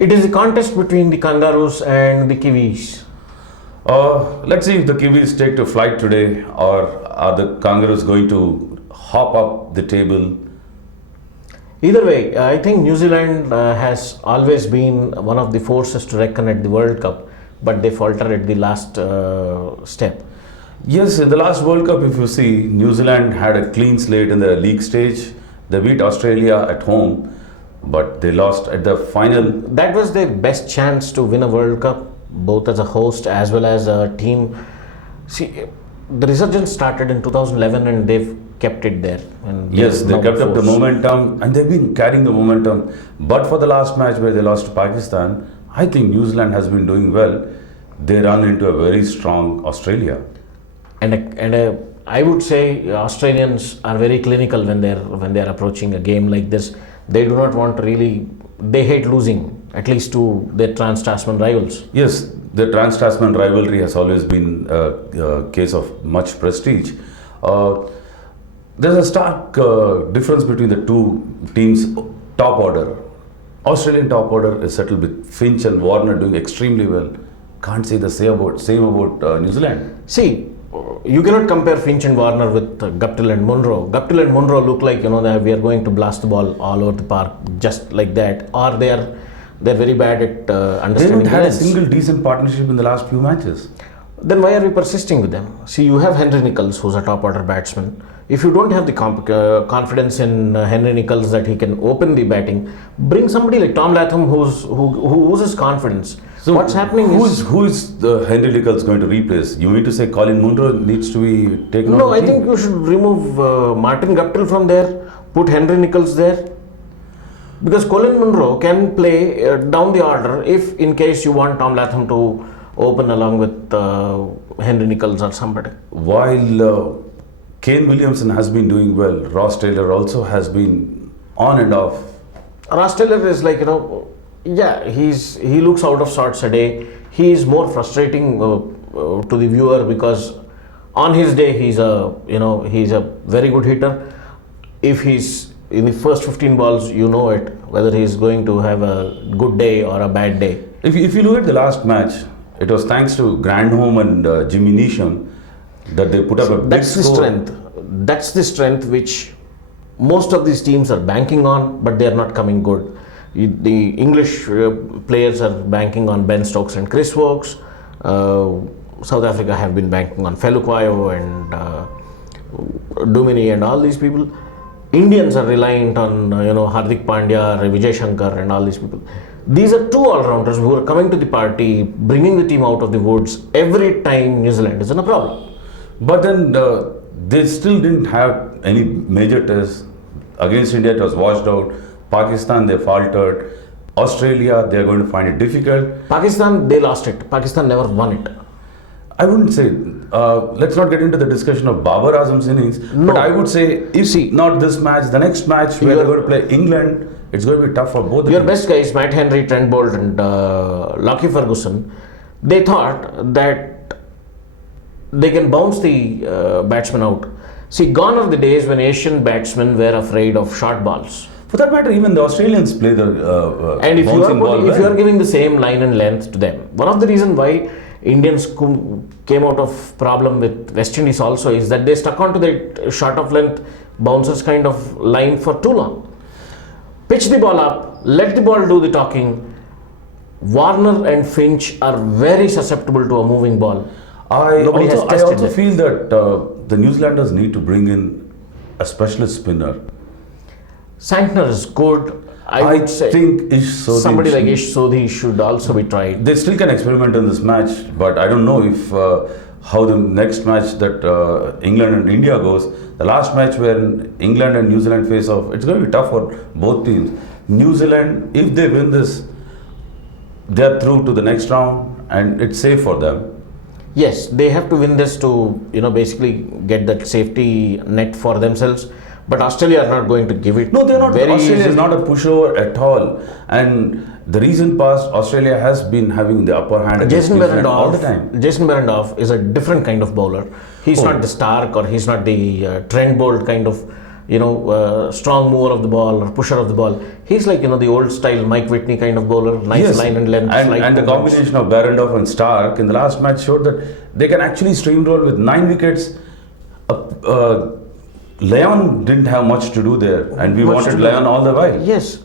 It is a contest between the Kangaroos and the Kiwis. Let's see if the Kiwis take to flight today, or are the Kangaroos going to hop up the table? Either way, I think New Zealand has always been one of the forces to reckon at the World Cup, but they falter at the last step. Yes, in the last World Cup, if you see, New Zealand had a clean slate in the league stage. They beat Australia at home, but they lost at the final. That was their best chance to win a World Cup, both as a host as well as a team. See, the resurgence started in 2011 and they've kept it there. And Yes, they kept up the momentum and they've been carrying the momentum. But for the last match where they lost to Pakistan, I think New Zealand has been doing well. They run into a very strong Australia. I would say Australians are very clinical when they're approaching a game like this. They do not want to really. They hate losing, at least to their trans-Tasman rivals. Yes, the trans-Tasman rivalry has always been a case of much prestige. There's a stark difference between the two teams' top order. Australian top order is settled with Finch and Warner doing extremely well. Can't say the same about New Zealand. See, you cannot compare Finch and Warner with Guptill and Munro. Guptill and Munro look like that we are going to blast the ball all over the park just like that, or they're very bad at understanding. They haven't had a single decent partnership in the last few matches. Then why are we persisting with them? See, you have Henry Nicholls, who's a top order batsman. If you don't have the confidence in Henry Nicholls that he can open the batting, bring somebody like Tom Latham who oozes confidence. So what's happening who is the Henry Nicholls going to replace? You mean to say Colin Munro needs to be taken? No, I think you should remove Martin Guptill from there, put Henry Nicholls there. Because Colin Munro can play down the order if in case you want Tom Latham to open along with Henry Nicholls or somebody. While Kane Williamson has been doing well, Ross Taylor also has been on and off. Ross Taylor is like, he looks out of sorts a day. He is more frustrating to the viewer because on his day he's a very good hitter. If he's in the first 15 balls, it, whether he's going to have a good day or a bad day. If you look at the last match, it was thanks to Grandholm and Jimmy Neesham that they put up a big score. That's the strength which most of these teams are banking on, but they are not coming good. The English players are banking on Ben Stokes and Chris Woakes. South Africa have been banking on Felukwayo and Dumini and all these people. Indians are reliant on Hardik Pandya, Vijay Shankar and all these people. These are two all-rounders who are coming to the party, bringing the team out of the woods every time New Zealand is in a problem. But then they still didn't have any major tests. Against India it was washed out. Pakistan they faltered. Australia they are going to find it difficult. Pakistan they lost it. Pakistan never won it. I wouldn't say, let's not get into the discussion of Babar Azam's innings, but I would say if not this match, the next match where they're going to play England, it's going to be tough for both your best guys, Matt Henry, Trent Bolt and Lockie Ferguson, they thought that they can bounce the batsman out. See, gone are the days when Asian batsmen were afraid of short balls. For that matter, even the Australians play the and if you are giving the same line and length to them, one of the reasons why Indians came out of problem with West Indies also is that they stuck onto the short of length bouncers kind of line for too long. Pitch the ball up, let the ball do the talking. Warner and Finch are very susceptible to a moving ball. I also feel that the New Zealanders need to bring in a specialist spinner. Santner is good. I would say think somebody like Ish Sodhi should also be tried. They still can experiment in this match, but I don't know if how the next match that England and India goes. The last match where England and New Zealand face off, it's going to be tough for both teams. New Zealand, if they win this, they're through to the next round and it's safe for them. Yes, they have to win this to basically get that safety net for themselves. But Australia are not going to give it. No, they're not. Australia is not a pushover at all. And the recent past, Australia has been having the upper hand Jason all the time. Jason Behrendorff is a different kind of bowler. He's not the Stark or he's not the Trent Bolt kind of, strong mover of the ball or pusher of the ball. He's like, the old style Mike Whitney kind of bowler, nice line and length. And the combination of Barrendorf and Stark in the last match showed that they can actually steamroll with 9 wickets. Leon didn't have much to do there, and we wanted Leon all the while. Yes.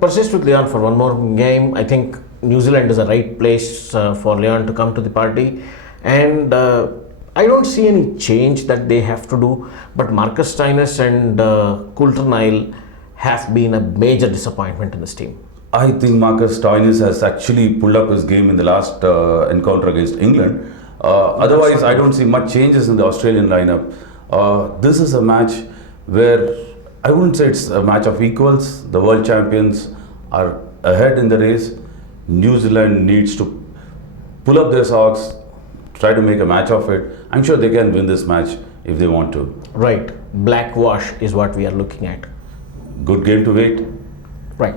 Persist with Leon for one more game. I think New Zealand is the right place for Leon to come to the party. And I don't see any change that they have to do. But Marcus Stoinis and Coulter Nile have been a major disappointment in this team. I think Marcus Stoinis has actually pulled up his game in the last encounter against England. Otherwise, I don't see much changes in the Australian lineup. This is a match where I wouldn't say it's a match of equals. The world champions are ahead in the race. New Zealand needs to pull up their socks, try to make a match of it. I'm sure they can win this match if they want to. Right. Black wash is what we are looking at. Good game to wait. Right.